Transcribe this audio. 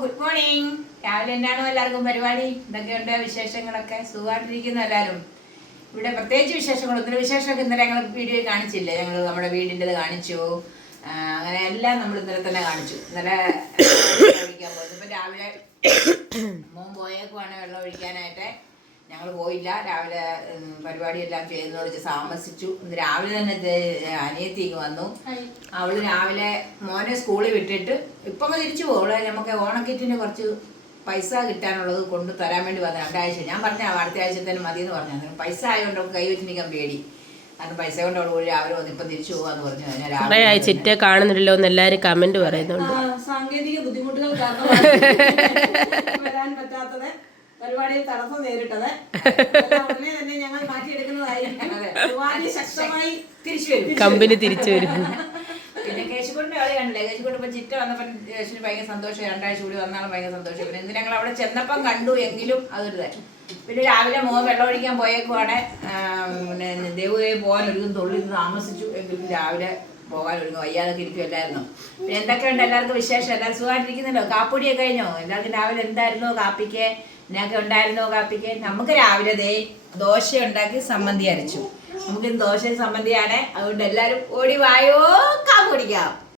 Good morning. രാവിലെ എന്നാണോ എല്ലാവർക്കും പരിപാടി? എന്തൊക്കെയുണ്ട് വിശേഷങ്ങളൊക്കെ? സുഖമായിട്ടിരിക്കുന്നു എല്ലാവരും. ഇവിടെ പ്രത്യേകിച്ച് വിശേഷങ്ങളൊന്നും വിശേഷമൊക്കെ ഇന്നലെ ഞങ്ങൾ വീഡിയോ കാണിച്ചില്ലേ? ഞങ്ങൾ നമ്മുടെ വീടിൻ്റെത് കാണിച്ചു. അങ്ങനെ എല്ലാം നമ്മൾ ഇന്നലെ തന്നെ കാണിച്ചു. ഇന്നലെ ഒഴിക്കാൻ പോകുന്നു. ഇപ്പം രാവിലെ മോൻ പോയേക്കുവാണ് വെള്ളം ഒഴിക്കാനായിട്ട്. ഞങ്ങൾ പോയില്ല. രാവിലെ പരിപാടിയെല്ലാം ചെയ്യുന്ന വിളിച്ച് താമസിച്ചു. ഇന്ന് രാവിലെ തന്നെ അനിയത്തിക്ക് വന്നു. അവള് രാവിലെ മോനെ സ്കൂളിൽ വിട്ടിട്ട് ഇപ്പം തിരിച്ചു പോകും. നമുക്ക് ഓണക്കിറ്റിന് കുറച്ച് പൈസ കിട്ടാനുള്ളത് കൊണ്ട് തരാൻ വേണ്ടി വന്ന 2 ആഴ്ച. ഞാൻ പറഞ്ഞ അടുത്ത ആഴ്ചത്തേന് മതി എന്ന് പറഞ്ഞു. പൈസ ആയതുകൊണ്ട് കൈ വെച്ച് നിൽക്കാൻ പേടി. കാരണം പൈസ കൊണ്ട് അവൾ കൂടി രാവിലെ വന്ന് ഇപ്പം തിരിച്ചു പോകാന്ന് പറഞ്ഞു. ആഴ്ച കാണുന്നില്ലല്ലോ എന്ന് എല്ലാവരും കമന്റ് പറയുന്നുണ്ട്. സാങ്കേതിക ബുദ്ധിമുട്ടുകൾ കാരണം വരാൻ പറ്റാത്തത്, പരിപാടിയിൽ തടസ്സം നേരിട്ടത്. ഉടനെ തന്നെ ഞങ്ങൾ മാറ്റിയെടുക്കുന്നതായിരിക്കും. ശക്തമായി തിരിച്ചു വരും, കമ്പനി തിരിച്ചു വരും. പിന്നെ കേശുകൊണ്ട് കളി കണ്ടില്ലേ? കേശുകൊണ്ട് ഇപ്പം ചിറ്റ വന്നപ്പോൾ കേശുവിന് ഭയങ്കര സന്തോഷം. 2 ആഴ്ച കൂടി വന്നാലും ഭയങ്കര സന്തോഷം. പിന്നെ ഇന്ന് ഞങ്ങൾ അവിടെ ചെന്നപ്പം കണ്ടു എങ്കിലും അതൊരു. പിന്നെ രാവിലെ മോൻ വെള്ളം ഒഴിക്കാൻ പോയേക്കുവാടെ. പിന്നെ ദേവുകയെ പോകാൻ ഒരുങ്ങും. തൊഴിൽ താമസിച്ചു എങ്കിലും രാവിലെ പോകാൻ ഒരുങ്ങും. വയ്യാതൊക്കെ ഇരിക്കുമല്ലായിരുന്നു. പിന്നെ എന്തൊക്കെയുണ്ട് എല്ലാവർക്കും വിശേഷം? എല്ലാവരും സുഖമായിട്ടിരിക്കുന്നല്ലോ? കാപ്പൊടിയൊക്കെ കഴിഞ്ഞോ? എല്ലാവർക്കും രാവിലെ എന്തായിരുന്നോ കാപ്പിക്ക്? ഇതിനൊക്കെ ഉണ്ടായിരുന്നോ കാപ്പിക്ക്? നമുക്ക് രാവിലെ ദോശ ഉണ്ടാക്കി സമ്മന്തി അരച്ചു. നമുക്കിന്ന് ദോശയും സമ്മന്തിയാണ്. അതുകൊണ്ട് എല്ലാവരും ഓടി വായോ കാപ്പ് കുടിക്കാം.